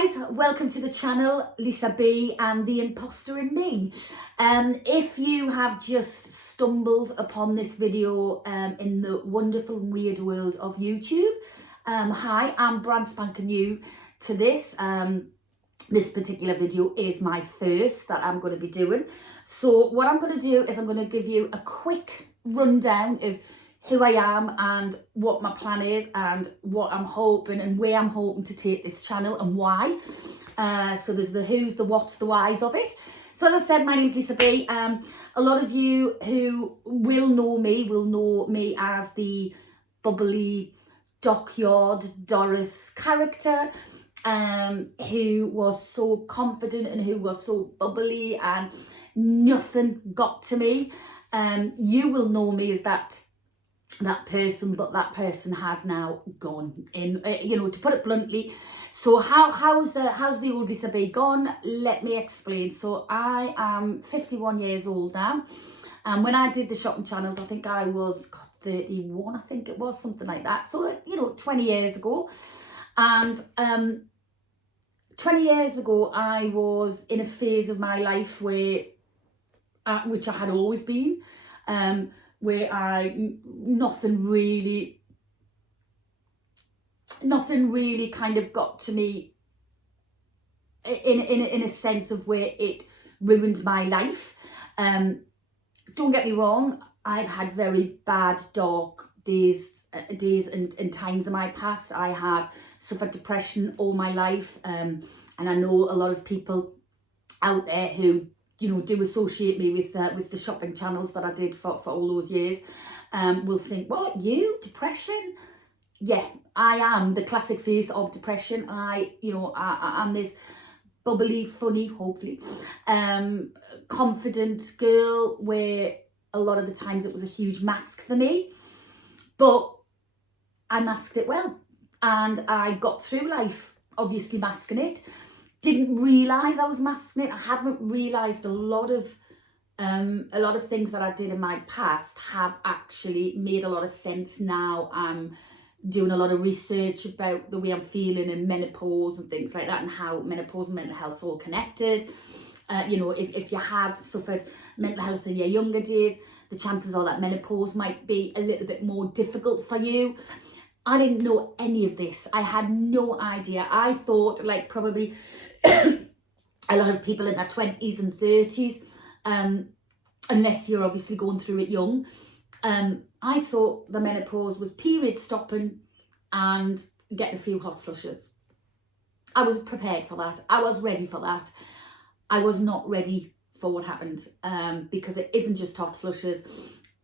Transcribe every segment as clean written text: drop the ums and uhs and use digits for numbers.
guys, welcome to the channel, Lisa B and the imposter in me. If you have just stumbled upon this video in the wonderful and weird world of YouTube, hi, I'm brand spanking new to this. This particular video is my first that I'm going to be doing. So what I'm going to do is I'm going to give you a quick rundown of who I am and what my plan is and what I'm hoping and where I'm hoping to take this channel and why. So there's the who's, the what's, the whys of it. So as I said, my name's Lisa B. A lot of you who will know me as the bubbly dockyard Doris character, who was so confident and who was so bubbly and nothing got to me. You will know me as that person, but that person has now gone in, to put it bluntly. So how's the old Lisa B gone? Let me explain. So I am 51 years old now, and when I did the shopping channels, I think I was 31, I think it was, something like that. So 20 years ago. And 20 years ago I was in a phase of my life where which I had always been, where nothing really kind of got to me in a sense of where it ruined my life. Don't get me wrong, I've had very bad, dark days and times in my past. I have suffered depression all my life, and I know a lot of people out there who do associate me with the shopping channels that I did for all those years, will think, what, you, depression? Yeah, I am the classic face of depression. I'm this bubbly, funny, hopefully, confident girl, where a lot of the times it was a huge mask for me, but I masked it well, and I got through life obviously masking it. Didn't realise I was masking it. I haven't realised a lot of things that I did in my past have actually made a lot of sense now. I'm doing a lot of research about the way I'm feeling in menopause and things like that, and how menopause and mental health's all connected. If you have suffered mental health in your younger days, the chances are that menopause might be a little bit more difficult for you. I didn't know any of this. I had no idea. I thought, like probably a lot of people in their 20s and 30s, unless you're obviously going through it young, I thought the menopause was period stopping and getting a few hot flushes. I was prepared for that. I was ready for that. I was not ready for what happened, because it isn't just hot flushes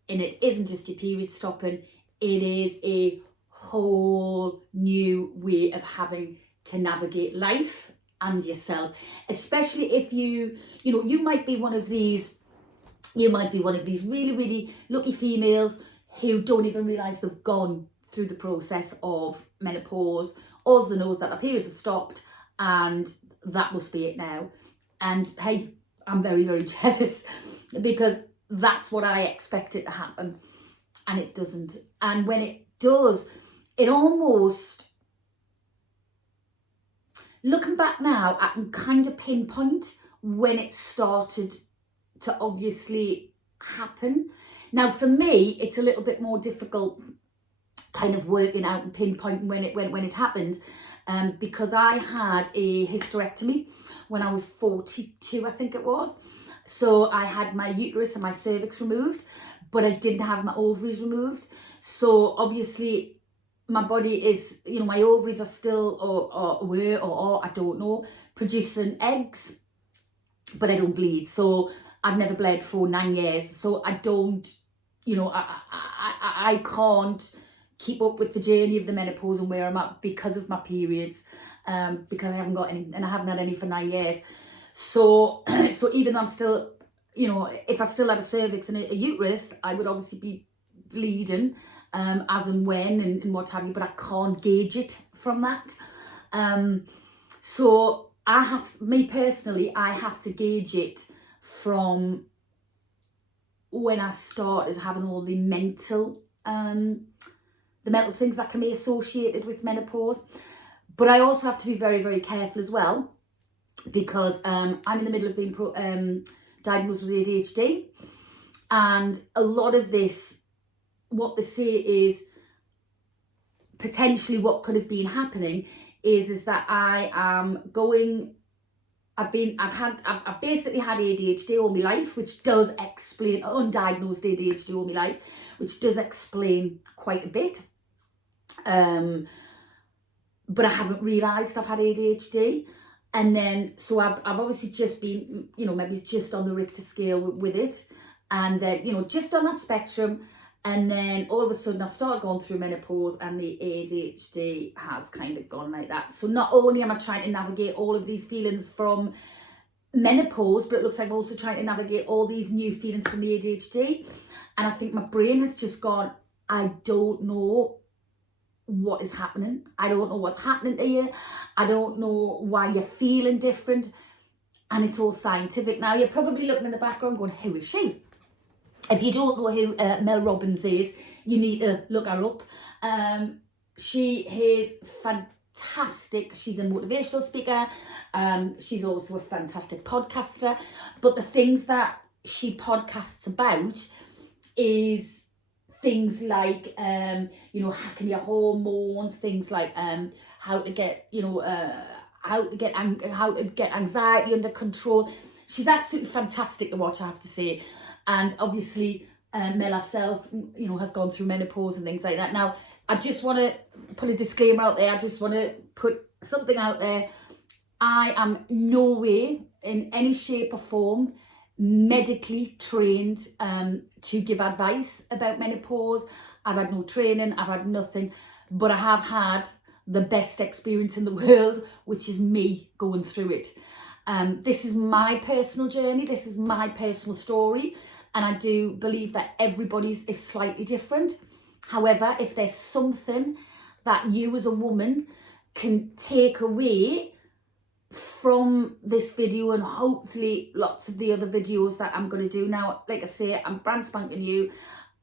and it isn't just your period stopping. It is a whole new way of having to navigate life and yourself, especially if you might be one of these really, really lucky females who don't even realise they've gone through the process of menopause. All they know is that their periods have stopped and that must be it now. And hey, I'm very, very jealous, because that's what I expected to happen, and it doesn't. And when it does, it almost, looking back now, I can kind of pinpoint when it started to obviously happen. Now, for me, it's a little bit more difficult kind of working out and pinpointing when it happened, because I had a hysterectomy when I was 42, I think it was. So I had my uterus and my cervix removed, but I didn't have my ovaries removed. So obviously my body is, my ovaries are still, or I don't know, producing eggs, but I don't bleed. So I've never bled for 9 years. So I don't, I can't keep up with the journey of the menopause and where I'm at because of my periods, because I haven't got any, and I haven't had any for 9 years. So even though I'm still, if I still had a cervix and a uterus, I would obviously be bleeding, as and when and what have you, but I can't gauge it from that. So I have to gauge it from when I started having all the mental things that can be associated with menopause. But I also have to be very, very careful as well, because I'm in the middle of being diagnosed with ADHD. And a lot of this, what they say is potentially what could have been happening is that I've basically had ADHD all my life, which does explain, undiagnosed ADHD all my life, which does explain quite a bit. But I haven't realised I've had ADHD. And then, so I've obviously just been, maybe just on the Richter scale with it. And then, just on that spectrum. And then all of a sudden I started going through menopause and the ADHD has kind of gone like that. So not only am I trying to navigate all of these feelings from menopause, but it looks like I'm also trying to navigate all these new feelings from the ADHD. And I think my brain has just gone, I don't know what is happening. I don't know what's happening to you. I don't know why you're feeling different. And it's all scientific. Now, you're probably looking in the background going, who is she? If you don't know who Mel Robbins is, you need to look her up. She is fantastic. She's a motivational speaker. She's also a fantastic podcaster. But the things that she podcasts about is things like, hacking your hormones, things like how to get anxiety under control. She's absolutely fantastic to watch, I have to say. And obviously, Mel herself, has gone through menopause and things like that. Now, I just want to put a disclaimer out there. I just want to put something out there. I am no way, in any shape or form, medically trained to give advice about menopause. I've had no training. I've had nothing. But I have had the best experience in the world, which is me going through it. This is my personal journey. This is my personal story. And I do believe that everybody's is slightly different. However, if there's something that you as a woman can take away from this video, and hopefully lots of the other videos that I'm going to do now, like I say, I'm brand spanking new.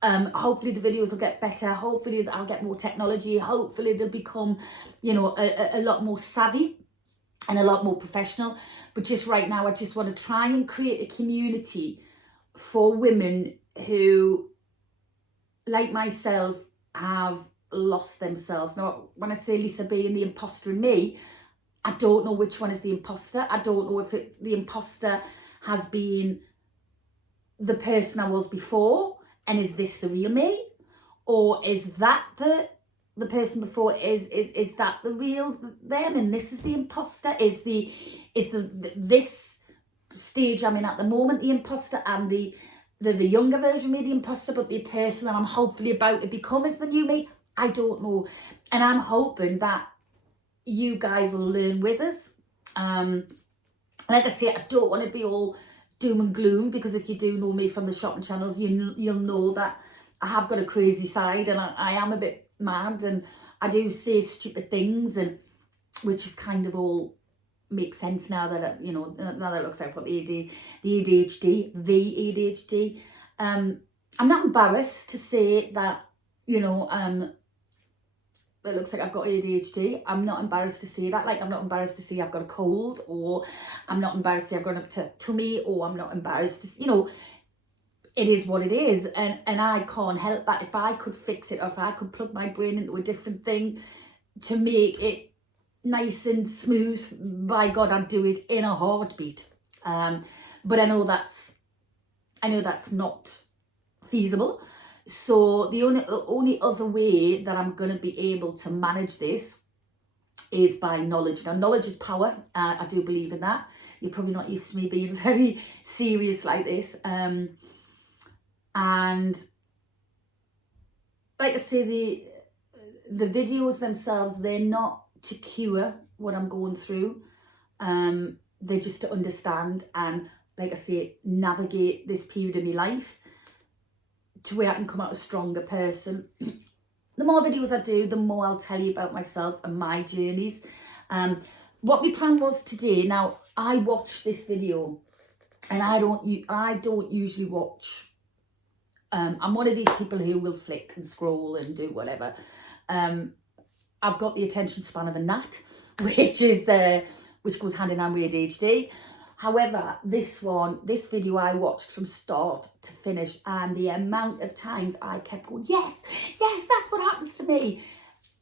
Hopefully the videos will get better. Hopefully I'll get more technology. Hopefully they'll become, a lot more savvy and a lot more professional. But just right now, I just want to try and create a community for women who, like myself, have lost themselves. Now, when I say Lisa B and the imposter in me, I don't know which one is the imposter. I don't know if the imposter has been the person I was before, and is this the real me? Or is that the person before, is that the real them, and this is the imposter? Is this stage I'm in at the moment the imposter, and the younger version of me the imposter, but the person that I'm hopefully about to become is the new me? I don't know. And I'm hoping that you guys will learn with us. Like I say, I don't want to be all doom and gloom, because if you do know me from the shopping channels, you'll know that I have got a crazy side, and I am a bit mad, and I do say stupid things, and which is kind of all makes sense now that now that it looks like what the ADHD. I'm not embarrassed to say that it looks like I've got ADHD. I'm not embarrassed to say that. Like, I'm not embarrassed to say I've got a cold, or I'm not embarrassed to say I've got a tummy, or I'm not embarrassed to, it is what it is. And I can't help that. If I could fix it, or if I could plug my brain into a different thing to make it nice and smooth, by God, I'd do it in a heartbeat. But I know that's not feasible. So the only other way that I'm going to be able to manage this is by knowledge. Now, knowledge is power. I do believe in that. You're probably not used to me being very serious like this. And like I say, the videos themselves, they're not to cure what I'm going through. They're just to understand and, like I say, navigate this period of my life to where I can come out a stronger person. The more videos I do, the more I'll tell you about myself and my journeys. What my plan was today, now I watched this video, and I don't usually watch. I'm one of these people who will flick and scroll and do whatever. I've got the attention span of a gnat. which goes hand in hand with ADHD. However, this video I watched from start to finish, and the amount of times I kept going, yes, that's what happens to me.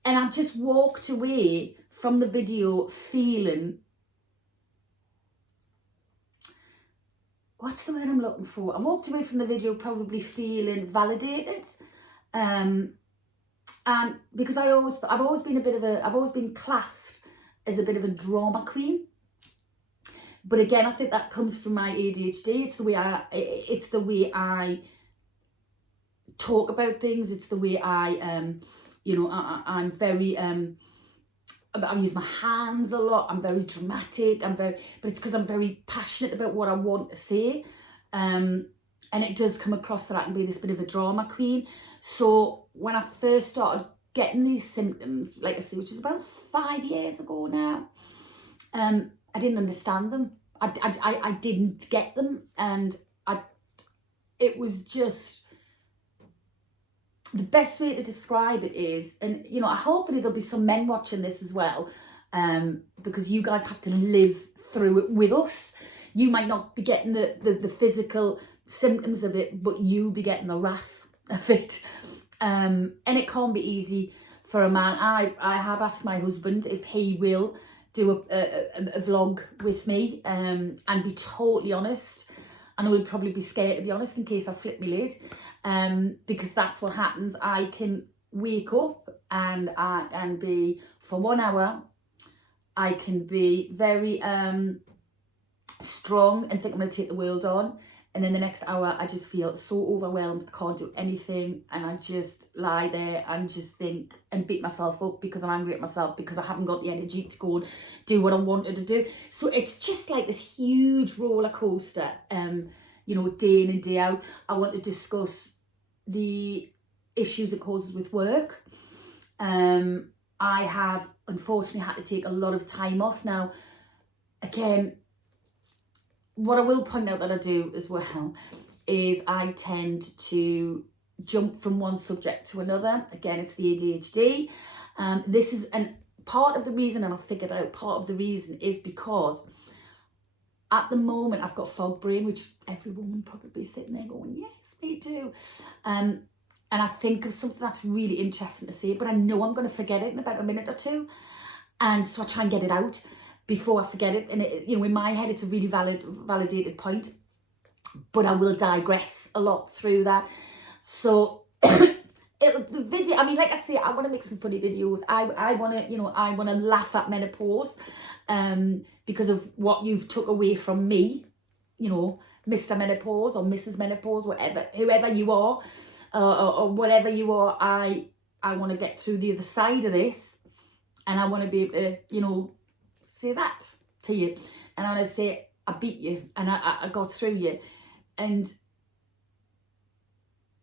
And I just walked away from the video feeling, what's the word I'm looking for? I walked away from the video probably feeling validated. And because I've always been classed as a bit of a drama queen. But again, I think that comes from my ADHD. It's the way I talk about things. It's the way I'm very, I use my hands a lot. I'm very dramatic. But it's because I'm very passionate about what I want to say. And it does come across that I can be this bit of a drama queen. So when I first started getting these symptoms, like I say, which is about 5 years ago now, I didn't understand them. I didn't get them, and it was just, the best way to describe it is, and hopefully there'll be some men watching this as well, because you guys have to live through it with us. You might not be getting the physical symptoms of it, but you'll be getting the wrath of it. And it can't be easy for a man. I have asked my husband if he will do a vlog with me, and be totally honest. I know he'll probably be scared to be honest in case I flip my lid, because that's what happens. I can wake up and I can be, for 1 hour, I can be very strong and think I'm going to take the world on. And then the next hour, I just feel so overwhelmed. I can't do anything. And I just lie there and just think and beat myself up because I'm angry at myself because I haven't got the energy to go and do what I wanted to do. So it's just like this huge roller coaster, day in and day out. I want to discuss the issues it causes with work. I have unfortunately had to take a lot of time off now. Again, what I will point out that I do as well is I tend to jump from one subject to another. Again, it's the ADHD. This is part of the reason, and I figured out part of the reason is because at the moment I've got fog brain, which every woman probably sitting there going, yes, me too. And I think of something that's really interesting to say, but I know I'm going to forget it in about a minute or two. And so I try and get it out before I forget it. And in my head, it's a really validated point, but I will digress a lot through that. So the video, I mean, like I say, I want to make some funny videos. I want to laugh at menopause, because of what you've took away from me, Mr. Menopause or Mrs. Menopause, whoever you are, or whatever you are. I want to get through the other side of this, and I want to be able to, say that to you, and I want to say I beat you and I got through you. And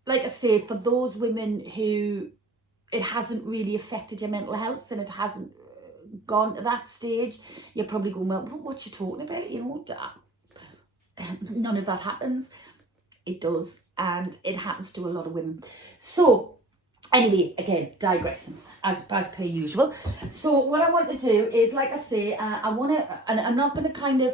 like I say, for those women who it hasn't really affected your mental health and it hasn't gone to that stage, you're probably going, well, what you talking about? None of that happens. It does, and it happens to a lot of women. So anyway, again, digressing as per usual. So what I want to do is, like I say, I want to, and I'm not going to kind of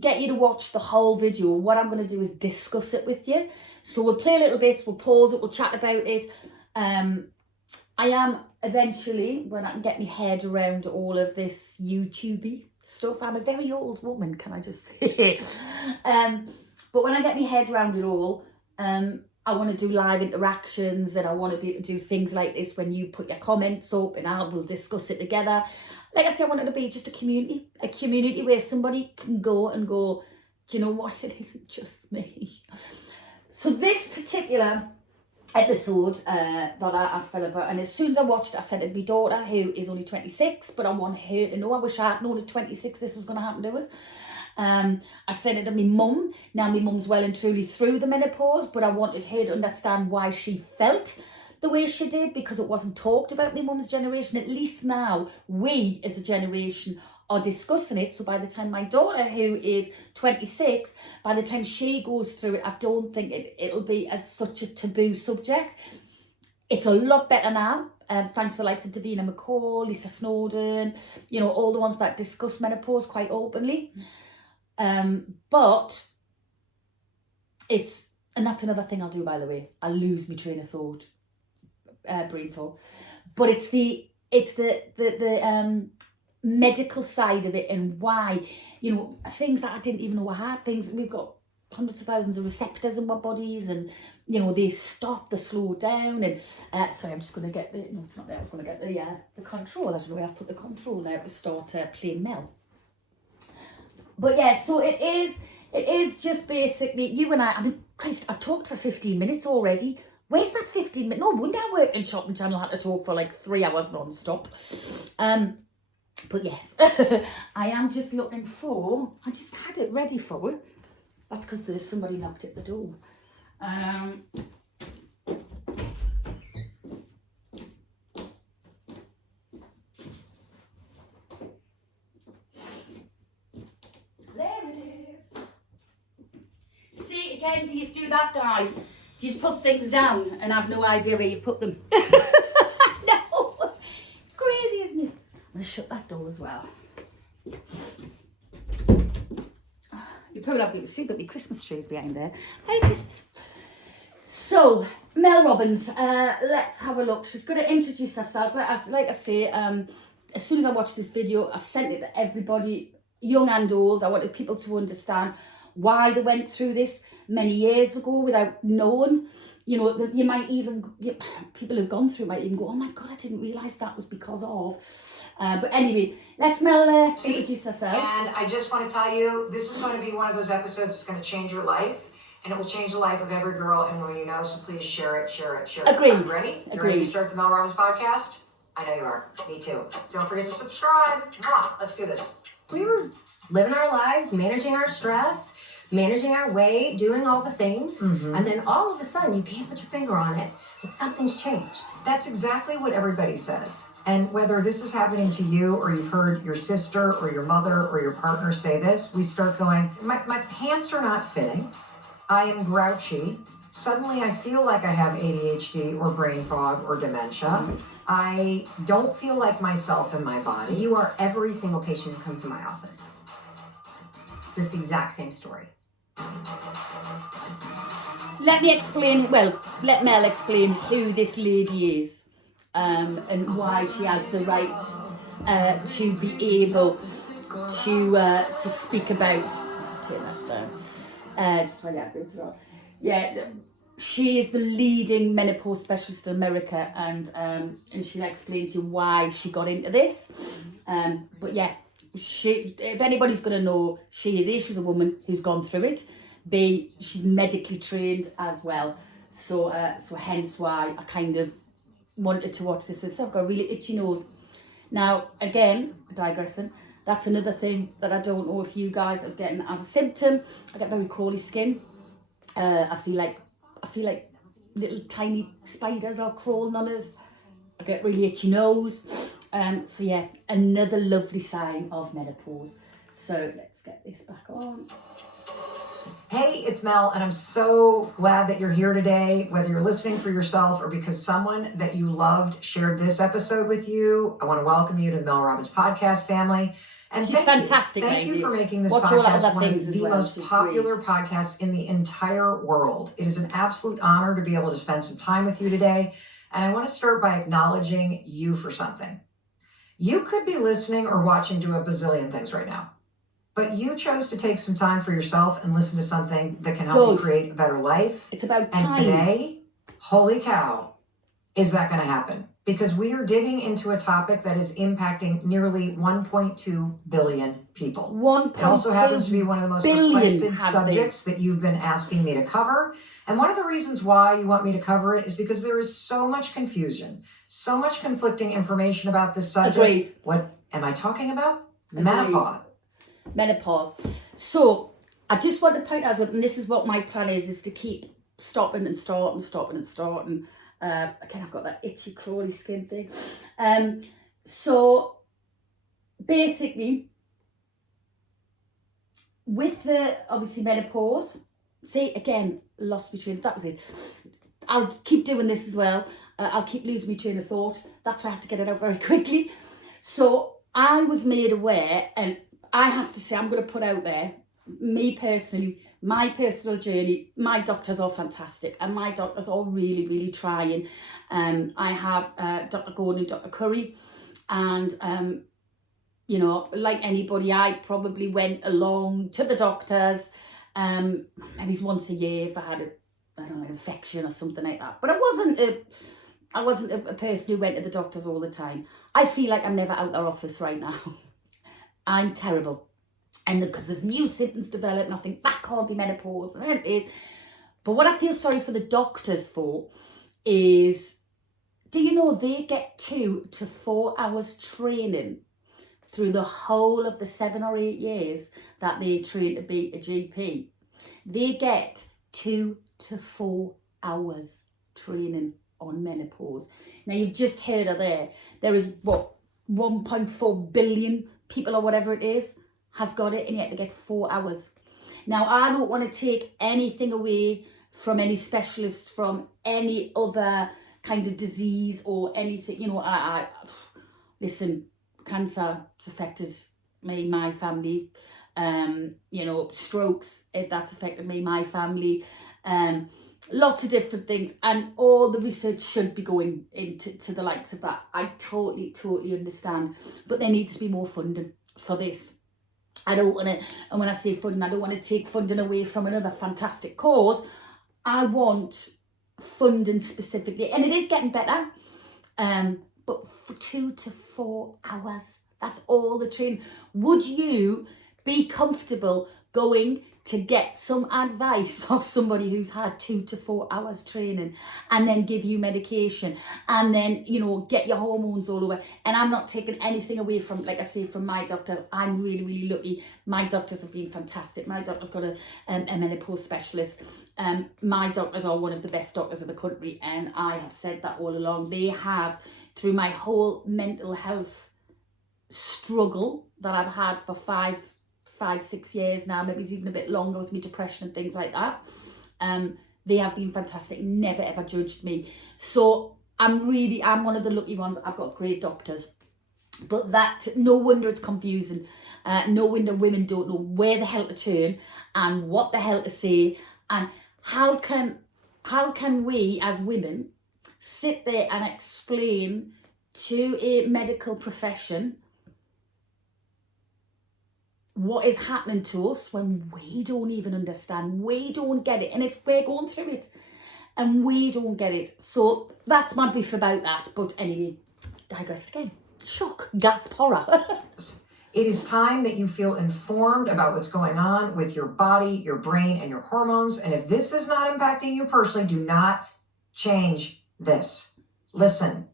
get you to watch the whole video. What I'm going to do is discuss it with you. So we'll play a little bit, we'll pause it, we'll chat about it. I am eventually, when I can get my head around all of this YouTube stuff, I'm a very old woman, can I just say. But when I get my head around it all, I want to do live interactions, and I want to be able to do things like this when you put your comments up, and we'll discuss it together. Like I said, I want it to be just a community where somebody can go, do you know what, it isn't just me. So this particular episode that I fell about, and as soon as I watched it, I sent it to my daughter, who is only 26, but I want her to know. I wish I had known at 26 this was going to happen to us. I sent it to my mum. Now my mum's well and truly through the menopause, but I wanted her to understand why she felt the way she did, because it wasn't talked about my mum's generation. At least now we as a generation are discussing it. So by the time my daughter, who is 26, by the time she goes through it, I don't think it'll be as such a taboo subject. It's a lot better now. thanks to the likes of Davina McCall, Lisa Snowden, you know, all the ones that discuss menopause quite openly. But it's, and that's another thing I'll do, by the way, I'll lose my train of thought, brain fog. But it's the medical side of it, and why, you know, things that I didn't even know I had. Things, we've got hundreds of thousands of receptors in our bodies, and you know, they slow down. And sorry, I'm just going to get the, no, it's not there, I was going to get the control. I don't know where I've put the control now to start playing Mel. But yeah, so it is just basically you and I mean, Christ, I've talked for 15 minutes already. Where's that 15 minutes? No wonder I worked in Shopping Channel, I had to talk for like 3 hours non-stop. But yes, I am just looking for, I just had it ready for it. That's because there's somebody knocked at the door. There it is. See, again, do you do that, guys? Do you just put things down and have no idea where you've put them? No, it's crazy, isn't it? I'm going to shut that door as well. You probably not be able to see, but my Christmas tree is behind there. Merry Christmas. So, Mel Robbins, let's have a look. She's going to introduce herself. Like I say, as soon as I watched this video, I sent it to everybody, young and old. I wanted people to understand why they went through this many years ago without knowing. You know, you might even, people who've gone through it might even go, oh my God, I didn't realise that was because of. But anyway, let's Mel introduce herself. And I just want to tell you, this is going to be one of those episodes that's going to change your life. And it will change the life of every girl and woman you know. So please share it, share it, share it. Agreed. Ready? You Agreed. ready to start the Mel Robbins podcast? I know you are. Me too. Don't forget to subscribe. Mwah. Let's do this. We were living our lives, managing our stress, managing our weight, doing all the things. Mm-hmm. And then all of a sudden, you can't put your finger on it, but something's changed. That's exactly what everybody says. And whether this is happening to you, or you've heard your sister or your mother or your partner say this, we start going, my pants are not fitting. I am grouchy. Suddenly I feel like I have ADHD or brain fog or dementia. I don't feel like myself in my body. You are every single patient who comes to my office. This exact same story. Let me explain, well, let Mel explain who this lady is, and why she has the rights to be able to speak about, just turn that down. Just when yeah, she is the leading menopause specialist in America, and she'll explain to you why she got into this. But yeah, she, if anybody's going to know, she is A, she's a woman who's gone through it. B, she's medically trained as well. So hence why I kind of wanted to watch this with. So I've got a really itchy nose. Now, again, digressing. That's another thing that I don't know if you guys are getting as a symptom. I get very crawly skin. I feel like little tiny spiders are crawling on us. I get really itchy nose. So yeah, another lovely sign of menopause. So let's get this back on. Hey, it's Mel, and I'm so glad that you're here today, whether you're listening for yourself or because someone that you loved shared this episode with you. I want to welcome you to the Mel Robbins podcast family. And she's fantastic. Thank you for making this Watch podcast one of the most popular podcasts in the entire world. It is an absolute honor to be able to spend some time with you today. And I want to start by acknowledging you for something. You could be listening or watching to a bazillion things right now, but you chose to take some time for yourself and listen to something that can help you create a better life. It's about time. And today, holy cow, is that going to happen? Because we are digging into a topic that is impacting nearly 1.2 billion people. 1.2 It also happens to be one of the most requested subjects that you've been asking me to cover. And one of the reasons why you want me to cover it is because there is so much confusion, so much conflicting information about this subject. Agreed. What am I talking about? Agreed. Menopause. So I just want to point out, and this is what my plan is to keep stopping and starting. Again, I've got that itchy, crawly skin thing. So basically, with the obviously menopause, say again, lost my train. That was it. I'll keep doing this as well. I'll keep losing my train of thought. That's why I have to get it out very quickly. So I was made aware, and I have to say, I'm going to put out there, me personally, my personal journey. My doctors are fantastic, and my doctors are really, really trying. I have Dr. Gordon and Dr. Curry, and you know, like anybody, I probably went along to the doctors, maybe once a year if I had an infection or something like that. But I wasn't a person who went to the doctors all the time. I feel like I'm never out their office right now. I'm terrible. And because there's new symptoms develop, and I think that can't be menopause, and it is. But what I feel sorry for the doctors for is, do you know they get 2 to 4 hours training through the whole of the 7 or 8 years that they train to be a GP? They get 2 to 4 hours training on menopause. Now, you've just heard her there. There is, 1.4 billion people or whatever it is has got it, and yet they get 4 hours. Now, I don't want to take anything away from any specialists from any other kind of disease or anything. You know, I listen, cancer, it's affected me, my family. You know, strokes, that's affected me, my family. Lots of different things, and all the research should be going into the likes of that. I totally understand, but there needs to be more funding for this. I don't want to, and when I say funding, I don't want to take funding away from another fantastic cause. I want funding specifically, and it is getting better, but for 2 to 4 hours, that's all the training. Would you be comfortable going to get some advice of somebody who's had 2 to 4 hours training, and then give you medication, and then, you know, get your hormones all over? And I'm not taking anything away from, like I say, from my doctor. I'm really lucky. My doctors have been fantastic. My doctor's got a menopause specialist. My doctors are one of the best doctors in the country, and I have said that all along. They have, through my whole mental health struggle that I've had for 5-6 years now, maybe it's even a bit longer with me depression and things like that, they have been fantastic, never ever judged me. So I'm one of the lucky ones. I've got great doctors, but that, no wonder it's confusing. No wonder women don't know where the hell to turn and what the hell to say, and how can we as women sit there and explain to a medical profession what is happening to us when we don't even understand, we don't get it, and we're going through it and we don't get it. So that's my beef about that. But anyway, digressed again. Shock, gasp, horror. It is time that you feel informed about what's going on with your body, your brain, and your hormones. And if this is not impacting you personally, do not change this. Listen,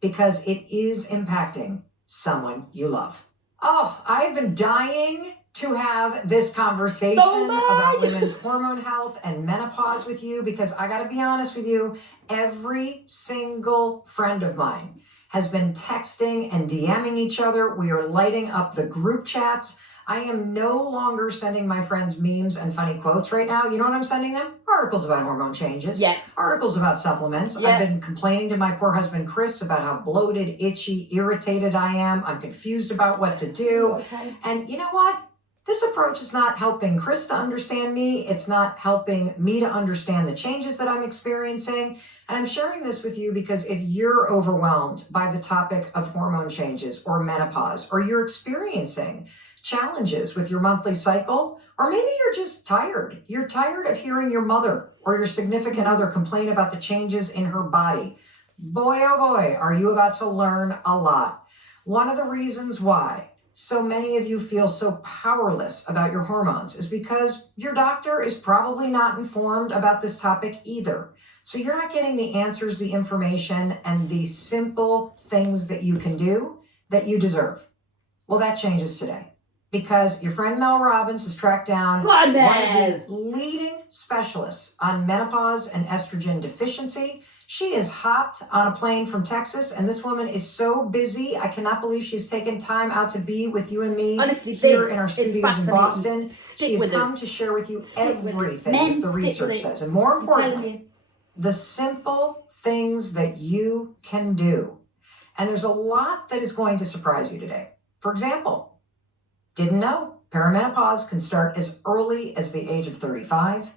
because it is impacting someone you love. Oh, I've been dying to have this conversation about women's hormone health and menopause with you, because I got to be honest with you, every single friend of mine has been texting and DMing each other. We are lighting up the group chats. I am no longer sending my friends memes and funny quotes right now. You know what I'm sending them? Articles about hormone changes. Yeah. Articles about supplements. Yeah. I've been complaining to my poor husband, Chris, about how bloated, itchy, irritated I am. I'm confused about what to do. Okay. And you know what? This approach is not helping Chris to understand me. It's not helping me to understand the changes that I'm experiencing. And I'm sharing this with you because if you're overwhelmed by the topic of hormone changes or menopause, or you're experiencing challenges with your monthly cycle, or maybe you're just tired. You're tired of hearing your mother or your significant other complain about the changes in her body. Boy, oh boy, are you about to learn a lot. One of the reasons why so many of you feel so powerless about your hormones is because your doctor is probably not informed about this topic either. So you're not getting the answers, the information, and the simple things that you can do that you deserve. Well, that changes today, because your friend Mel Robbins has tracked down one of the leading specialists on menopause and estrogen deficiency. She is hopped on a plane from Texas, and this woman is so busy. I cannot believe she's taken time out to be with you and me. Honestly, here in our studios in Boston. She's come to share with you everything that the research says. And more importantly, the simple things that you can do. And there's a lot that is going to surprise you today. For example, didn't know perimenopause can start as early as the age of 35.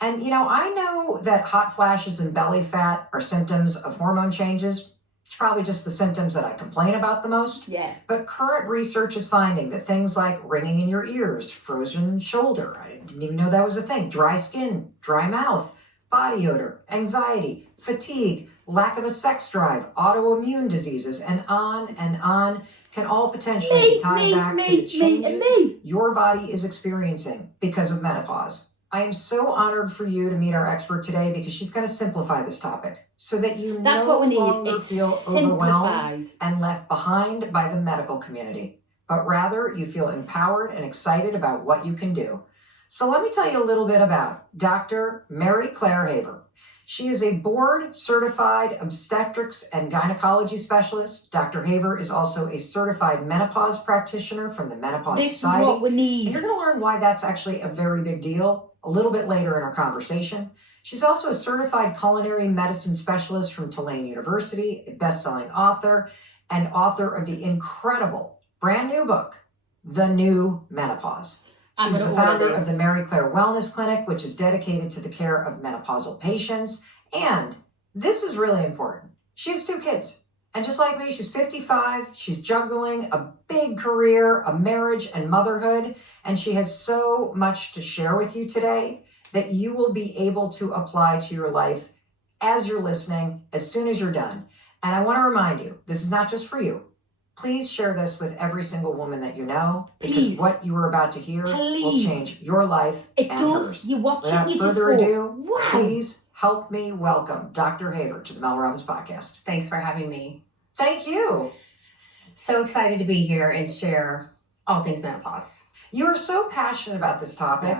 And I know that hot flashes and belly fat are symptoms of hormone changes. It's probably just the symptoms that I complain about the most. Yeah. But current research is finding that things like ringing in your ears, frozen shoulder, I didn't even know that was a thing, dry skin, dry mouth, body odor, anxiety, fatigue, lack of a sex drive, autoimmune diseases, and on can all potentially be tied back to the changes your body is experiencing because of menopause. I am so honored for you to meet our expert today because she's going to simplify this topic so that you That's no what we need. longer It's feel simplified overwhelmed and left behind by the medical community, but rather you feel empowered and excited about what you can do. So let me tell you a little bit about Dr. Mary Claire Haver. She is a board-certified obstetrics and gynecology specialist. Dr. Haver is also a certified menopause practitioner from the Menopause Society. This is what we need. And you're going to learn why that's actually a very big deal a little bit later in our conversation. She's also a certified culinary medicine specialist from Tulane University, a best-selling author, and author of the incredible brand new book, The New Menopause. She's the founder of the Mary Claire Wellness Clinic, which is dedicated to the care of menopausal patients. And this is really important. She has 2 kids. And just like me, she's 55. She's juggling a big career, a marriage, and motherhood. And she has so much to share with you today that you will be able to apply to your life as you're listening, as soon as you're done. And I want to remind you, this is not just for you. Please share this with every single woman that you know, because what you are about to hear will change your life and hers. You watch Without it, you further just ado, wow. Please help me welcome Dr. Haver to the Mel Robbins podcast. Thanks for having me. Thank you. So excited to be here and share all things menopause. You are so passionate about this topic,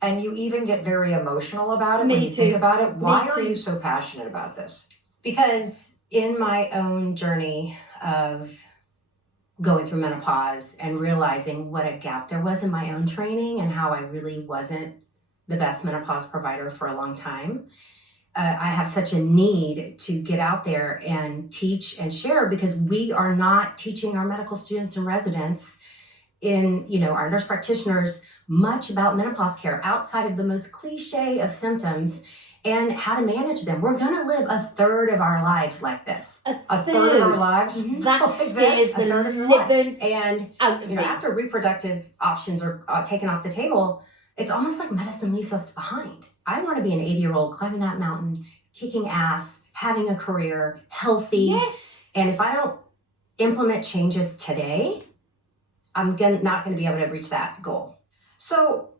and you even get very emotional about it Me when you too. think about it. Why are too. you so passionate about this? Because in my own journey of going through menopause and realizing what a gap there was in my own training and how I really wasn't the best menopause provider for a long time. I have such a need to get out there and teach and share because we are not teaching our medical students and residents in, our nurse practitioners much about menopause care outside of the most cliche of symptoms and how to manage them. We're going to live a third of our lives like this. A third of our lives? Mm-hmm. That scares the living and out of me. After reproductive options are taken off the table, it's almost like medicine leaves us behind. I want to be an 80-year-old climbing that mountain, kicking ass, having a career, healthy. Yes. And if I don't implement changes today, I'm not going to be able to reach that goal. So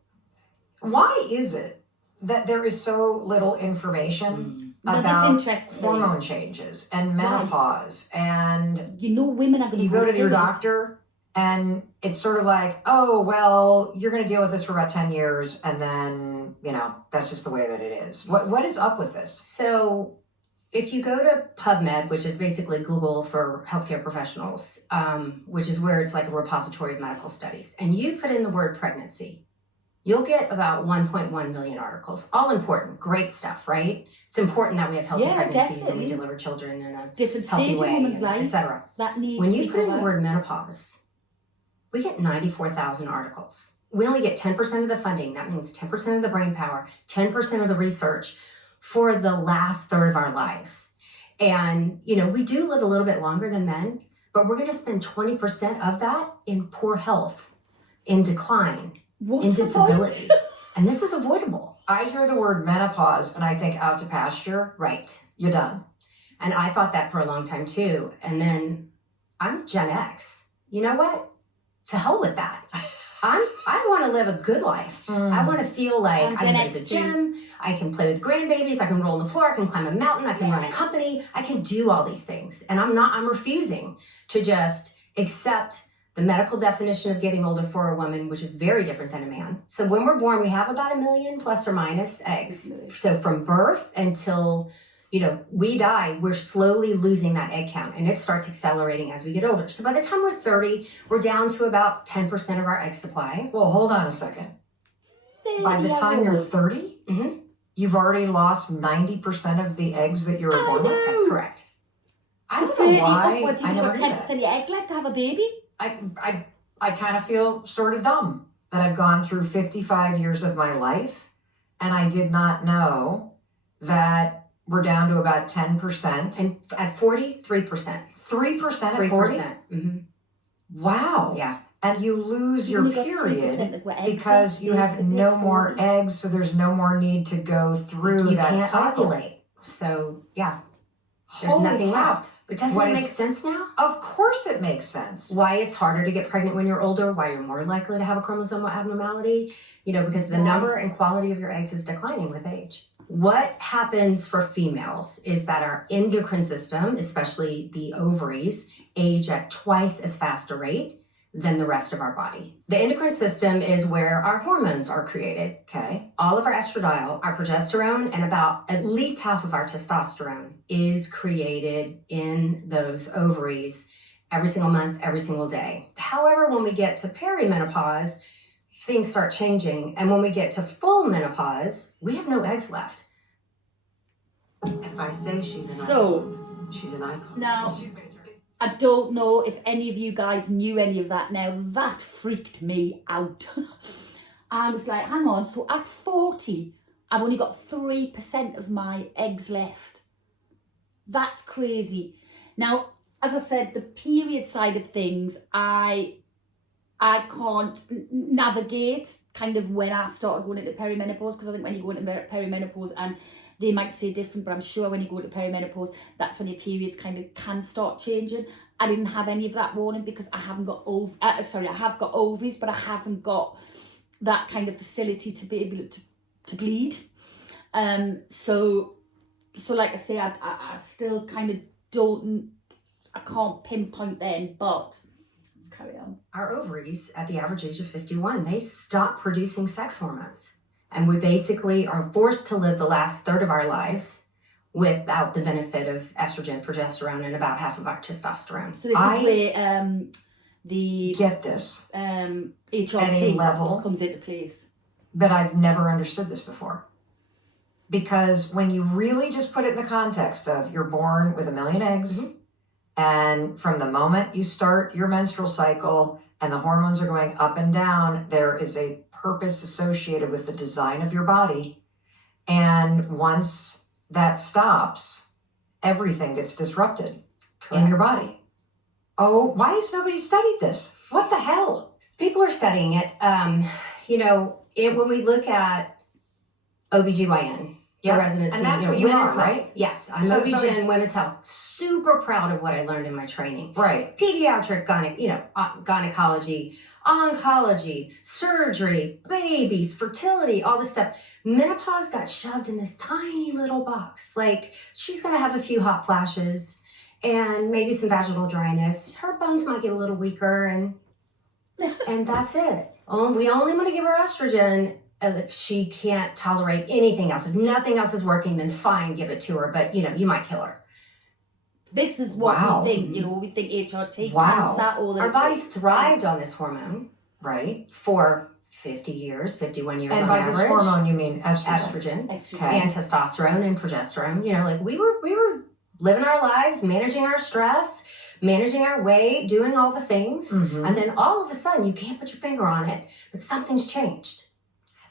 why is it that there is so little information about hormone changes and menopause? And women are going to you go to your doctor and it's sort of like, oh, well, you're going to deal with this for about 10 years. And then, that's just the way that it is. What is up with this? So if you go to PubMed, which is basically Google for healthcare professionals, which is where it's like a repository of medical studies, and you put in the word pregnancy, you'll get about 1.1 million articles. All important, great stuff, right? It's important that we have healthy pregnancies and we deliver children in a different healthy stage way, in women's life, etc. That needs when to you be put in covered. the word menopause, we get 94,000 articles. We only get 10% of the funding. That means 10% of the brain power, 10% of the research for the last third of our lives. And, we do live a little bit longer than men, but we're going to spend 20% of that in poor health, in decline, in disability. And this is avoidable. I hear the word menopause and I think out to pasture. Right. You're done. And I thought that for a long time too. And then I'm Gen X. You know what? To hell with that. I want to live a good life. I want to feel like I can go to the gym, I can play with grandbabies, I can roll on the floor, I can climb a mountain, I can run a company, I can do all these things. And I'm refusing to just accept the medical definition of getting older for a woman, which is very different than a man. So when we're born, we have about 1 million plus or minus eggs. So from birth until we die, we're slowly losing that egg count, and it starts accelerating as we get older. So by the time we're 30, we're down to about 10% of our egg supply. Well, hold on a second. By the time you're 30, you've already lost 90% of the eggs that you were born with? That's correct. I So don't 30 know why. upwards, I you've never got knew 10% of your eggs left to have a baby? I kind of feel sort of dumb that I've gone through 55 years of my life and I did not know that we're down to about 10%. And at 40, 3%. 3% at 40? 3%. Mm-hmm. Wow. Yeah. And you lose You've your only got 3% period of what eggs because left, you have basically, no 40. more eggs, so there's no more need to go through You that can't cycle. ovulate. So, yeah, there's Holy nothing cow. left. But doesn't What it is- make sense now? Of course it makes sense. Why it's harder to get pregnant when you're older, why you're more likely to have a chromosomal abnormality, because the number and quality of your eggs is declining with age. What happens for females is that our endocrine system, especially the ovaries, age at twice as fast a rate than the rest of our body. The endocrine system is where our hormones are created. Okay. All of our estradiol, our progesterone, and about at least half of our testosterone is created in those ovaries every single month, every single day. However, when we get to perimenopause, things start changing. And when we get to full menopause, we have no eggs left. If I say she's an So, icon, she's an icon. now, I don't know if any of you guys knew any of that. Now, that freaked me out. I was like, hang on, so at 40, I've only got 3% of my eggs left. That's crazy. Now, as I said, the period side of things, I can't navigate kind of when I started going into perimenopause, because I think when you go into perimenopause, and they might say different, but I'm sure when you go into perimenopause, that's when your periods kind of can start changing. I didn't have any of that warning because I haven't got I have got ovaries, but I haven't got that kind of facility to be able to bleed. So like I say, I still kind of I can't pinpoint then, but let's carry on. Our ovaries, at the average age of 51, they stop producing sex hormones. And we basically are forced to live the last third of our lives without the benefit of estrogen, progesterone, and about half of our testosterone. So this is where the get this HRT any level comes into place. But I've never understood this before. Because when you really just put it in the context of you're born with 1 million eggs, Mm-hmm. and from the moment you start your menstrual cycle and the hormones are going up and down, there is a purpose associated with the design of your body. And once that stops, everything gets disrupted in your body. Oh, why has nobody studied this? What the hell? People are studying it. When we look at OBGYN, Yeah, residency, and that's what you women's are, right? health. Yes, I'm So- OBGYN, women's health. Super proud of what I learned in my training. Right. Pediatric gynecology, oncology, surgery, babies, fertility, all this stuff. Menopause got shoved in this tiny little box. Like, she's going to have a few hot flashes and maybe some vaginal dryness. Her bones might get a little weaker, and that's it. We only want to give her estrogen if she can't tolerate anything else. If nothing else is working, then fine, give it to her. But, you might kill her. This is what Wow. we think, we think HRT, Wow. cancer, all the... Our bodies thrived on this hormone Right. for 50 years, 51 years And on by average. this hormone, you mean estrogen. Estrogen Estrogen. and testosterone and progesterone. We were living our lives, managing our stress, managing our weight, doing all the things. Mhm. And then all of a sudden, you can't put your finger on it, but something's changed.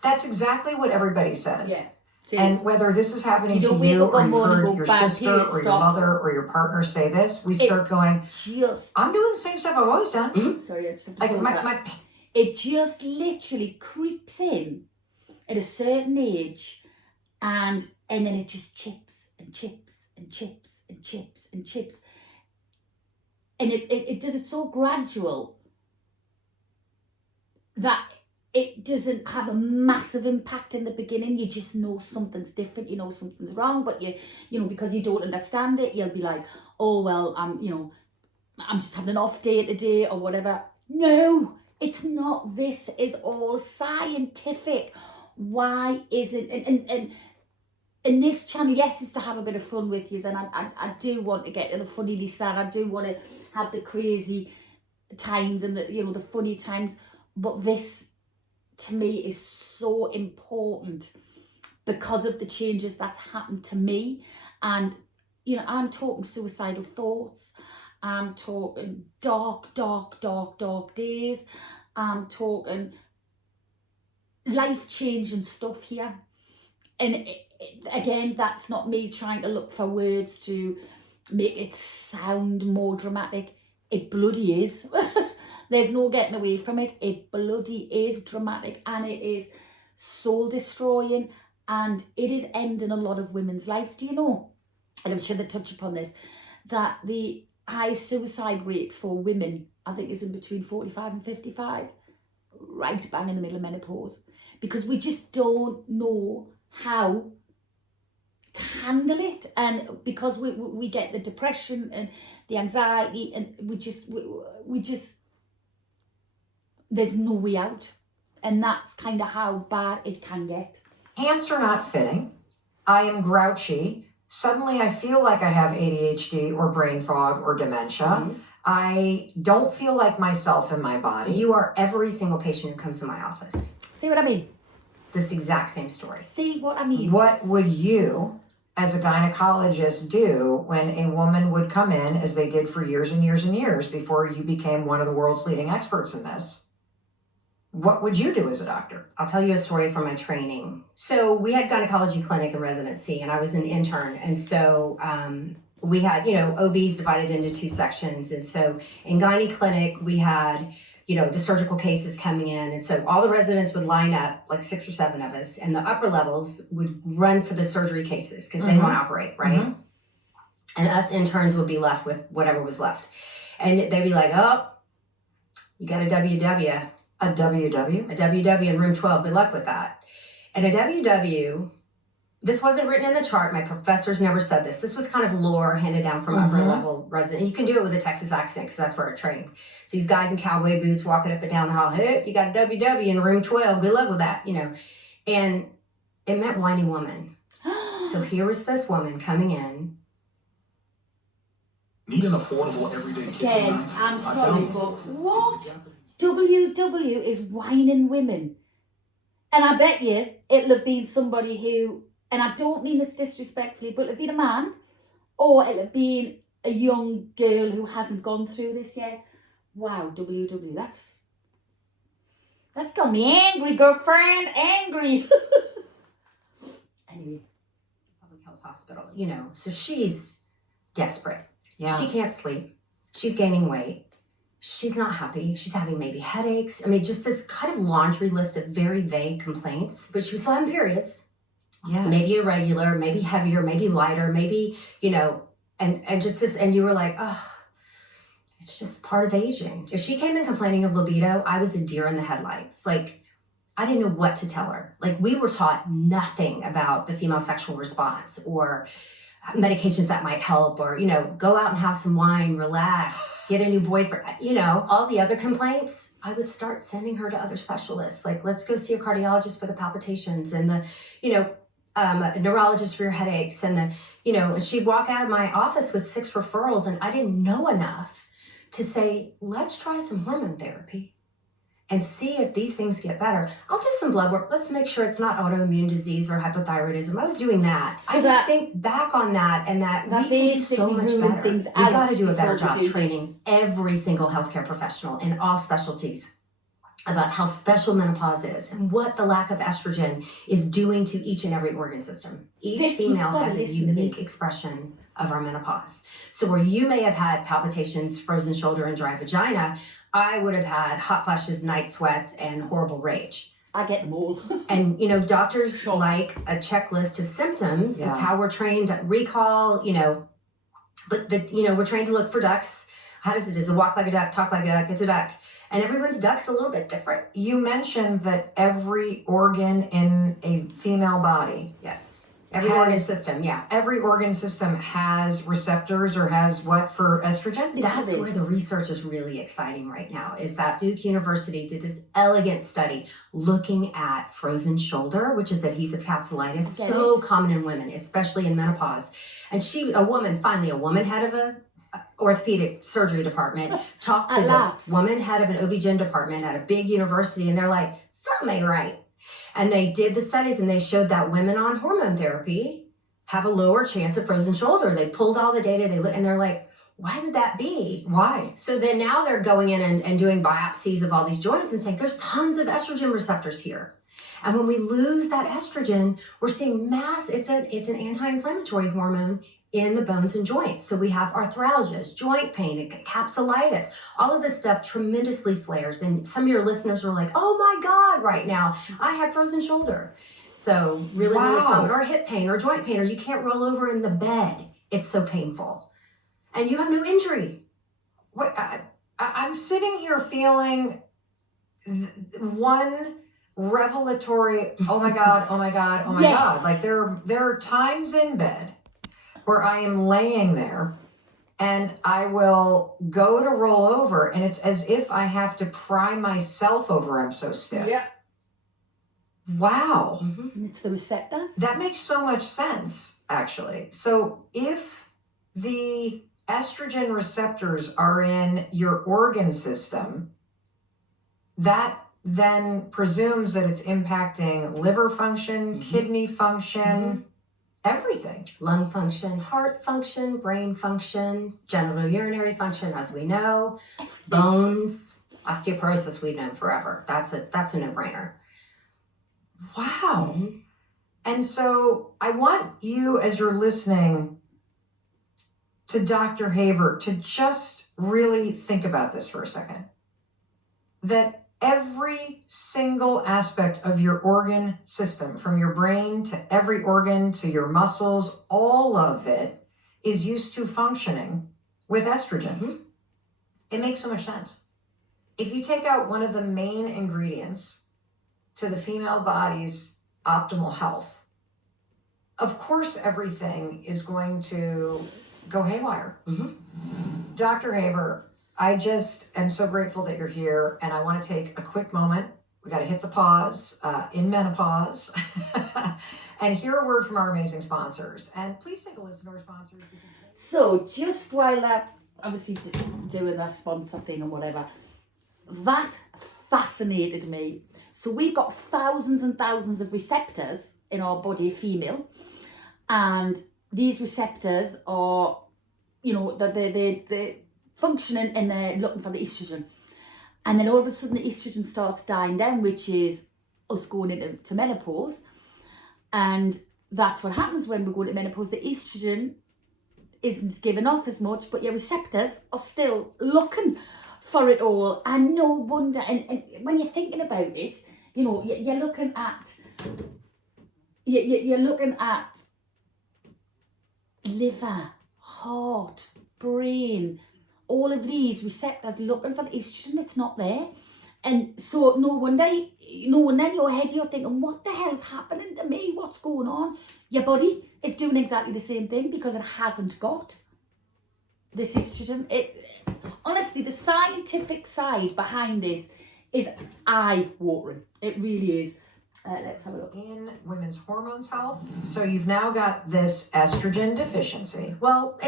That's exactly what everybody says. Yeah. And whether this is happening You to don't wake you up or one you've morning and heard go, your "Bad sister period, or your stop." mother or your partner say this, we start going, Just... I'm doing the same stuff I've always done. Sorry, I just have to Like pause that. my It just literally creeps in at a certain age, and then it just chips and chips and chips and chips and chips. And it does it so gradual that it doesn't have a massive impact in the beginning. You just know something's different, something's wrong, but because you don't understand it, you'll be like, oh, well, I'm just having an off day today or whatever. No, it's not. This is all scientific. Why isn't, and this channel, yes, is to have a bit of fun with you, and I do want to get to the funny Lisa, and I do want to have the crazy times and the funny times, but this to me is so important because of the changes that's happened to me. And, you know, I'm talking suicidal thoughts. I'm talking dark days. I'm talking life-changing stuff here. And again, that's not me trying to look for words to make it sound more dramatic. It bloody is. There's no getting away from it. It bloody is dramatic, and it is soul destroying, and it is ending a lot of women's lives. Do you know, and I'm sure they touch upon this, that the high suicide rate for women, I think, is in between 45 and 55, right bang in the middle of menopause, because we just don't know how to handle it, and because we get the depression and the anxiety, and we just there's no way out, and that's kind of how bad it can get. Pants are not fitting. I am grouchy. Suddenly I feel like I have ADHD or brain fog or dementia. Mm-hmm. I don't feel like myself in my body. You are every single patient who comes to my office. See what I mean? This exact same story. See what I mean? What would you, as a gynecologist, do when a woman would come in, as they did for years and years and years before you became one of the world's leading experts in this? What would you do as a doctor? I'll tell you a story from my training. So we had gynecology clinic and residency, and I was an intern. And so we had, you know, OBs divided into two sections. And so in gyne clinic, we had, you know, the surgical cases coming in. And so all the residents would line up, like 6 or 7 of us, and the upper levels would run for the surgery cases because they want to operate, right? Mm-hmm. And us interns would be left with whatever was left. And they'd be like, oh, you got a WW. A WW? A WW in room 12. Good luck with that. And a WW, this wasn't written in the chart. My professors never said this. This was kind of lore handed down from upper level resident. And you can do it with a Texas accent because that's where I trained. So these guys in cowboy boots walking up and down the hall. Hey, you got a WW in room 12. Good luck with that, you know. And it meant whiny woman. So here was this woman coming in. Need an affordable everyday kitchen knife? I'm sorry, but what? WW is whining women. And I bet you it'll have been somebody who, and I don't mean this disrespectfully, but it'll have been a man, or it'll have been a young girl who hasn't gone through this yet. Wow, WW, that's got me angry, girlfriend, angry. Anyway. Public health hospital, you know, so she's desperate. Yeah. She can't sleep. She's gaining weight. She's not happy. She's having maybe headaches. I mean, just this kind of laundry list of very vague complaints. But she was still having periods. Yes. Maybe irregular, maybe heavier, maybe lighter, maybe, you know, and just this, and you were like, oh, it's just part of aging. If she came in complaining of libido, I was a deer in the headlights. Like, I didn't know what to tell her. Like, we were taught nothing about the female sexual response or medications that might help, or, you know, go out and have some wine, relax, get a new boyfriend, you know, all the other complaints. I would start sending her to other specialists. Like, let's go see a cardiologist for the palpitations, and the, you know, a neurologist for your headaches, and the, you know, she'd walk out of my office with 6 referrals, and I didn't know enough to say, let's try some hormone therapy and see if these things get better. I'll do some blood work. Let's make sure it's not autoimmune disease or hypothyroidism. I was doing that. So I just think back on that, and that we can do so much better. We got to do a better job training every single healthcare professional in all specialties about how special menopause is and what the lack of estrogen is doing to each and every organ system. Each female has a unique expression of our menopause. So where you may have had palpitations, frozen shoulder, and dry vagina, I would have had hot flashes, night sweats, and horrible rage. I get them all. And, you know, doctors like a checklist of symptoms. Yeah. It's how we're trained to recall, you know, but you know, we're trained to look for ducks. How does it? Is it walk like a duck, talk like a duck? It's a duck. And everyone's duck's a little bit different. You mentioned that every organ in a female body. Yes. Every organ system, yeah. Every organ system has receptors, or has what for estrogen? That's where the research is really exciting right now, is that Duke University did this elegant study looking at frozen shoulder, which is adhesive capsulitis, so common in women, especially in menopause. And a woman head of a orthopedic surgery department talked to the woman head of an OB-GYN department at a big university, and they're like, something ain't right. And they did the studies and they showed that women on hormone therapy have a lower chance of frozen shoulder. They pulled all the data, and they're like, why would that be? Why? So then now they're going in and doing biopsies of all these joints and saying there's tons of estrogen receptors here. And when we lose that estrogen, we're seeing it's an anti-inflammatory hormone in the bones and joints. So we have arthralgias, joint pain, capsulitis, all of this stuff tremendously flares. And some of your listeners are like, oh my God, right now, I had frozen shoulder. So really common, or hip pain or joint pain, or you can't roll over in the bed. It's so painful. And you have no injury. What I'm sitting here feeling one revelatory, oh my God, oh my God, oh my Yes. God. Like there are times in bed where I am laying there and I will go to roll over and it's as if I have to pry myself over. I'm so stiff. Yeah. Wow. Mm-hmm. And it's the receptors. That makes so much sense, actually. So if the estrogen receptors are in your organ system, that then presumes that it's impacting liver function, kidney function, everything. Lung function, heart function, brain function, genital urinary function, as we know, bones, osteoporosis we've known forever. That's a no-brainer. Wow. And so I want you, as you're listening to Dr. Haver, to just really think about this for a second. That every single aspect of your organ system, from your brain to every organ to your muscles, all of it is used to functioning with estrogen. It makes so much sense. If you take out one of the main ingredients to the female body's optimal health, of course everything is going to go haywire. Dr. Haver, I just am so grateful that you're here, and I want to take a quick moment. We got to hit the pause in menopause and hear a word from our amazing sponsors. And please take a listen to our sponsors. So just while that, obviously doing that sponsor thing and whatever, that fascinated me. So we've got thousands and thousands of receptors in our body, female, and these receptors are, they're functioning and they're looking for the estrogen. And then all of a sudden the estrogen starts dying down, which is us going into menopause. And that's what happens when we go into menopause. The estrogen isn't given off as much, but your receptors are still looking for it all. And no wonder, and when you're thinking about it, you're looking at liver, heart, brain, all of these receptors looking for the estrogen. It's not there. And so no wonder in your head you're thinking, what the hell's happening to me? What's going on? Your body is doing exactly the same thing because it hasn't got this estrogen. Honestly, the scientific side behind this is eye-watering. It really is. Let's have a look. In women's hormones health, so you've now got this estrogen deficiency. Well,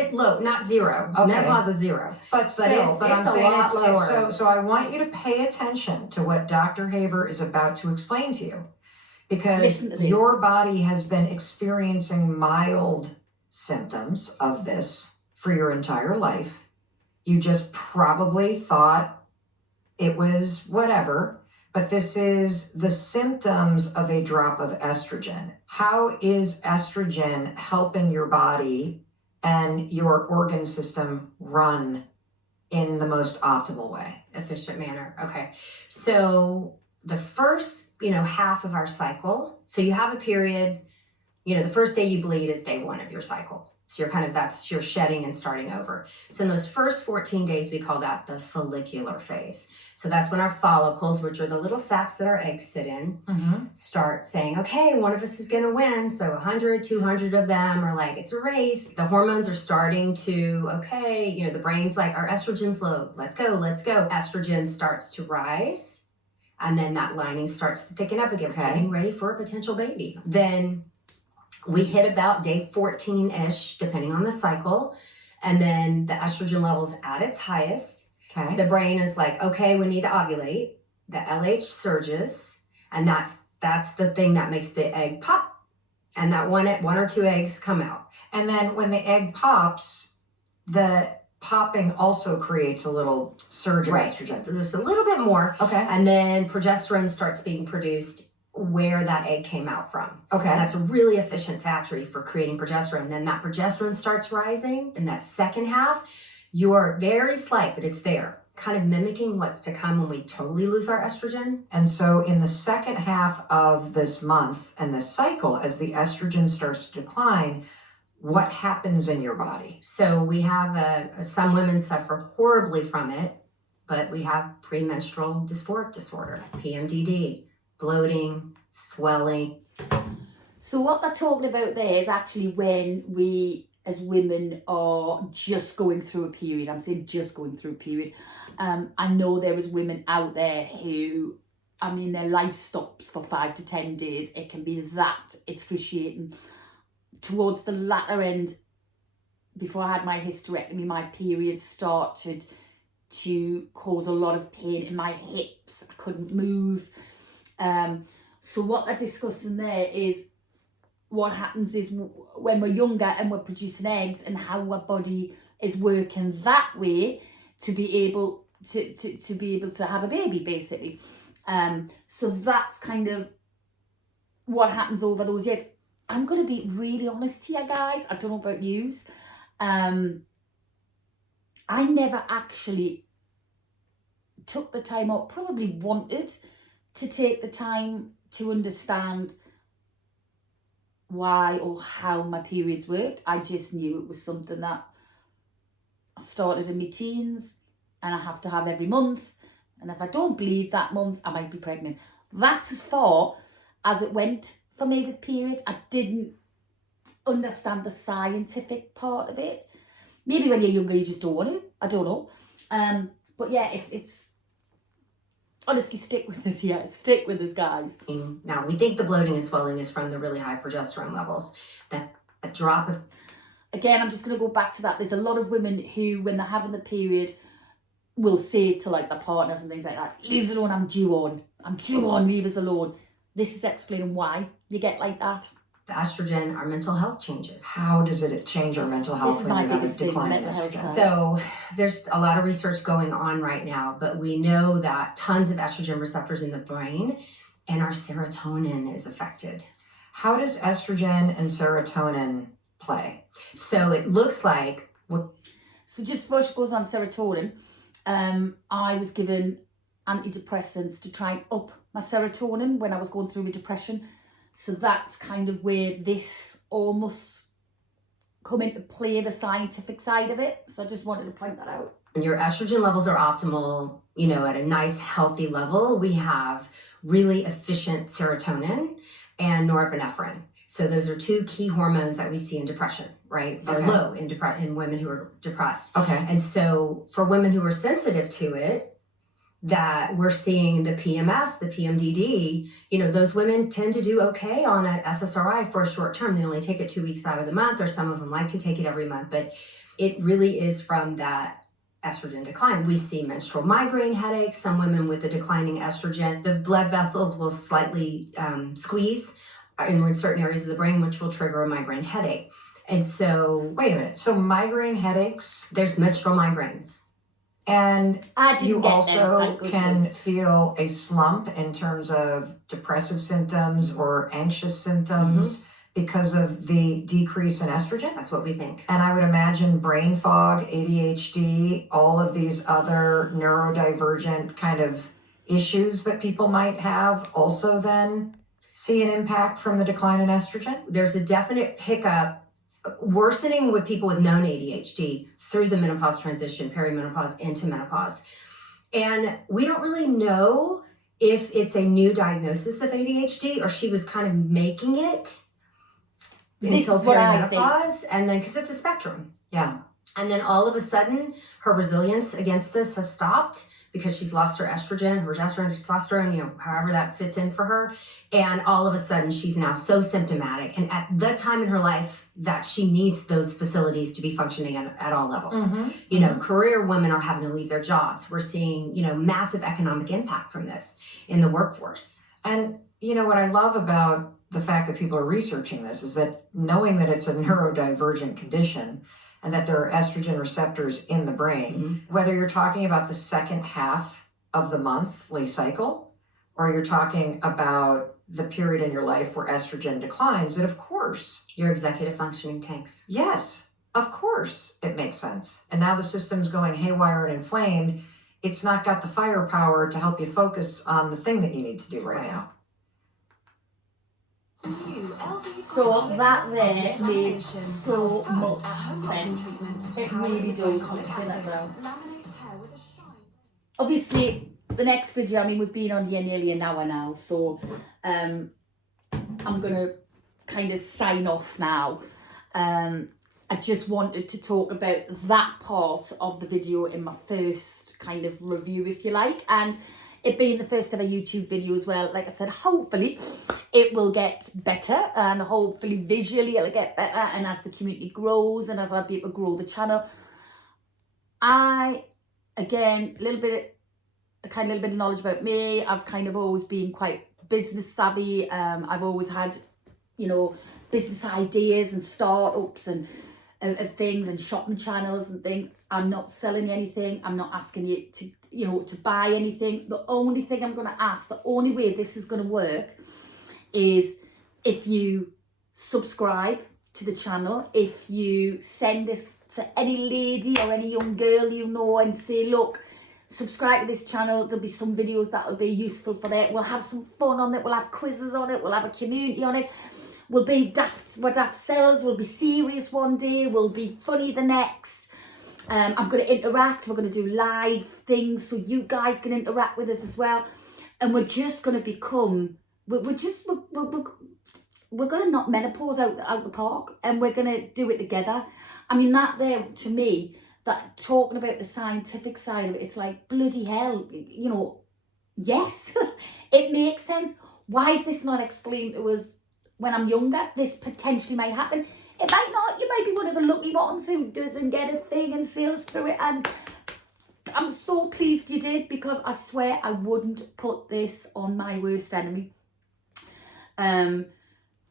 not zero. Okay. Menopause is zero. But still, it's I'm a saying lot lower. So I want you to pay attention to what Dr. Haver is about to explain to you. Because your body has been experiencing mild symptoms of this for your entire life. You just probably thought it was whatever. But this is the symptoms of a drop of estrogen. How is estrogen helping your body and your organ system run in the most optimal way? Efficient manner. Okay. So the first, half of our cycle, so you have a period, the first day you bleed is day 1 of your cycle. So that's your shedding and starting over. So in those first 14 days, we call that the follicular phase. So that's when our follicles, which are the little sacs that our eggs sit in, start saying, okay, one of us is going to win. So 100, 200 of them are like, it's a race. The hormones are starting to, the brain's like, our estrogen's low. Let's go. Estrogen starts to rise. And then that lining starts to thicken up again, getting ready for a potential baby. Then we hit about day 14-ish, depending on the cycle. And then the estrogen level's at its highest. Okay. The brain is like, okay, we need to ovulate. The LH surges. And that's That's the thing that makes the egg pop, and that one or two eggs come out. And then when the egg pops, the popping also creates a little surge of estrogen. So just a little bit more. Okay. And then progesterone starts being produced where that egg came out from. Okay. And that's a really efficient factory for creating progesterone. And then that progesterone starts rising in that second half. You're very slight, but it's there, kind of mimicking what's to come when we totally lose our estrogen. And so in the second half of this month and this cycle, as the estrogen starts to decline, what happens in your body? So we have some women suffer horribly from it, but we have premenstrual dysphoric disorder, PMDD, bloating, swelling. So what they're talking about there is actually when we as women are just going through a period. I'm saying just going through a period. I know there is women out there who, I mean, their life stops for 5 to 10 days. It can be that excruciating. Towards the latter end, before I had my hysterectomy, my period started to cause a lot of pain in my hips. I couldn't move. So what they're discussing there is what happens is when we're younger and we're producing eggs, and how our body is working that way to be able to have a baby, basically. So that's kind of what happens over those years. I'm going to be really honest here, guys. I don't know about yous. I never actually took the time, or probably wanted to take the time to understand why or how my periods worked. I just knew it was something that I started in my teens, and I have to have every month. And if I don't bleed that month, I might be pregnant. That's as far as it went for me with periods. I didn't understand the scientific part of it. Maybe when you're younger, you just don't want to. I don't know. But yeah, it's honestly, stick with us here. Stick with us, guys. Now, we think the bloating and swelling is from the really high progesterone levels. That a drop of... Again, I'm just going to go back to that. There's a lot of women who, when they're having the period, will say to like their partners and things like that, leave us alone, I'm due on, leave us alone. This is explaining why you get like that. The estrogen, our mental health changes. How does it change our mental health? This is my biggest thing, mental health side. So there's a lot of research going on right now, but we know that tons of estrogen receptors in the brain, and our serotonin is affected. How does estrogen and serotonin play? So it looks like... So just before she goes on serotonin, I was given antidepressants to try and up my serotonin when I was going through my depression. So that's kind of where this almost come into play, the scientific side of it. So I just wanted to point that out. When your estrogen levels are optimal, at a nice healthy level, we have really efficient serotonin and norepinephrine. So those are two key hormones that we see in depression, right? They're low in women who are depressed. Okay. And so for women who are sensitive to it, that we're seeing the PMS, the PMDD, those women tend to do okay on an SSRI for a short term. They only take it 2 weeks out of the month, or some of them like to take it every month, but it really is from that estrogen decline. We see menstrual migraine headaches. Some women with the declining estrogen, the blood vessels will slightly squeeze in certain areas of the brain, which will trigger a migraine headache. And so... Wait a minute. So migraine headaches? There's menstrual migraines. And you also them, can feel a slump in terms of depressive symptoms or anxious symptoms because of the decrease in estrogen. That's what we think. And I would imagine brain fog, ADHD, all of these other neurodivergent kind of issues that people might have also then see an impact from the decline in estrogen. There's a definite pickup, worsening with people with known ADHD through the menopause transition, perimenopause into menopause. And we don't really know if it's a new diagnosis of ADHD or she was kind of making it until perimenopause. And then, because it's a spectrum. Yeah. And then all of a sudden, her resilience against this has stopped because she's lost her estrogen, her progesterone, testosterone, however that fits in for her. And all of a sudden, she's now so symptomatic. And at the time in her life that she needs those facilities to be functioning at all levels. Career women are having to leave their jobs. We're seeing, massive economic impact from this in the workforce. And you know what I love about the fact that people are researching this is that knowing that it's a neurodivergent condition and that there are estrogen receptors in the brain, whether you're talking about the second half of the monthly cycle or you're talking about the period in your life where estrogen declines, that of course your executive functioning tanks. Yes, of course it makes sense. And now the system's going haywire and inflamed. It's not got the firepower to help you focus on the thing that you need to do right now. So that there made so much sense. It really does. Obviously, the next video, I mean, we've been on here nearly an hour now, so I'm going to kind of sign off now. I just wanted to talk about that part of the video in my first kind of review, if you like, and it being the first ever YouTube video as well. Like I said, hopefully it will get better, and hopefully visually it'll get better, and as the community grows and as I be able to grow the channel, again, a little bit of knowledge about me. I've kind of always been quite business savvy. I've always had, you know, business ideas and startups and things and shopping channels and things. I'm not selling anything. I'm not asking you to, you know, to buy anything. The only thing I'm going to ask, the only way this is going to work is if you subscribe to the channel, if you send this to any lady or any young girl you know and say, look, subscribe to this channel, there'll be some videos that'll be useful for that. We'll have some fun on it, we'll have quizzes on it, we'll have a community on it. We'll be daft, we're daft selves, we'll be serious one day, we'll be funny the next. I'm going to interact, we're going to do live things so you guys can interact with us as well. And we're just going to become, we're going to knock menopause out the park, and we're going to do it together. I mean, that there, to me, that talking about the scientific side of it, it's like, bloody hell, you know, yes, it makes sense. Why is this not explained to us when I'm younger? This potentially might happen. It might not. You might be one of the lucky ones who doesn't get a thing and sails through it. And I'm so pleased you did, because I swear I wouldn't put this on my worst enemy.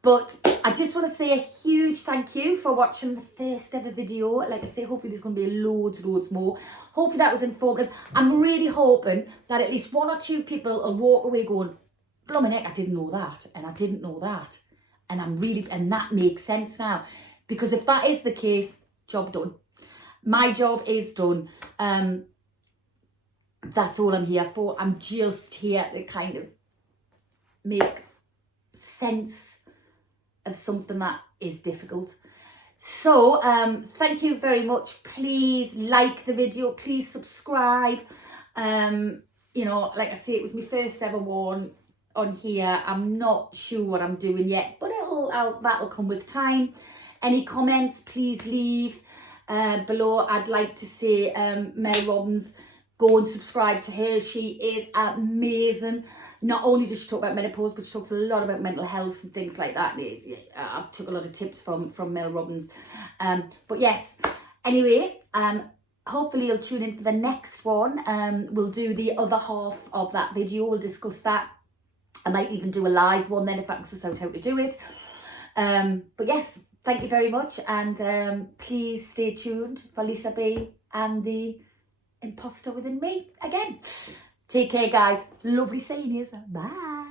But I just want to say a huge thank you for watching the first ever video. Like I say, hopefully there's going to be loads more. Hopefully that was informative. I'm really hoping that at least one or two people will walk away going, blooming heck, I didn't know that, and I didn't know that. And that makes sense now. Because if that is the case, job done. My job is done. That's all I'm here for. I'm just here to kind of make sense of something that is difficult. So thank you very much. Please like the video, please subscribe. You know, like I say, it was my first ever one on here. I'm not sure what I'm doing yet, but that'll come with time. Any comments, please leave below. I'd like to say Mel Robbins, go and subscribe to her. She is amazing. Not only does she talk about menopause, but she talks a lot about mental health and things like that. I've took a lot of tips from Mel Robbins. But yes, anyway, hopefully you'll tune in for the next one. We'll do the other half of that video. We'll discuss that. I might even do a live one then if I can suss out how to do it. But yes, thank you very much. And please stay tuned for Lisa B and the imposter within me again. Take care, guys. Lovely seeing you. Bye.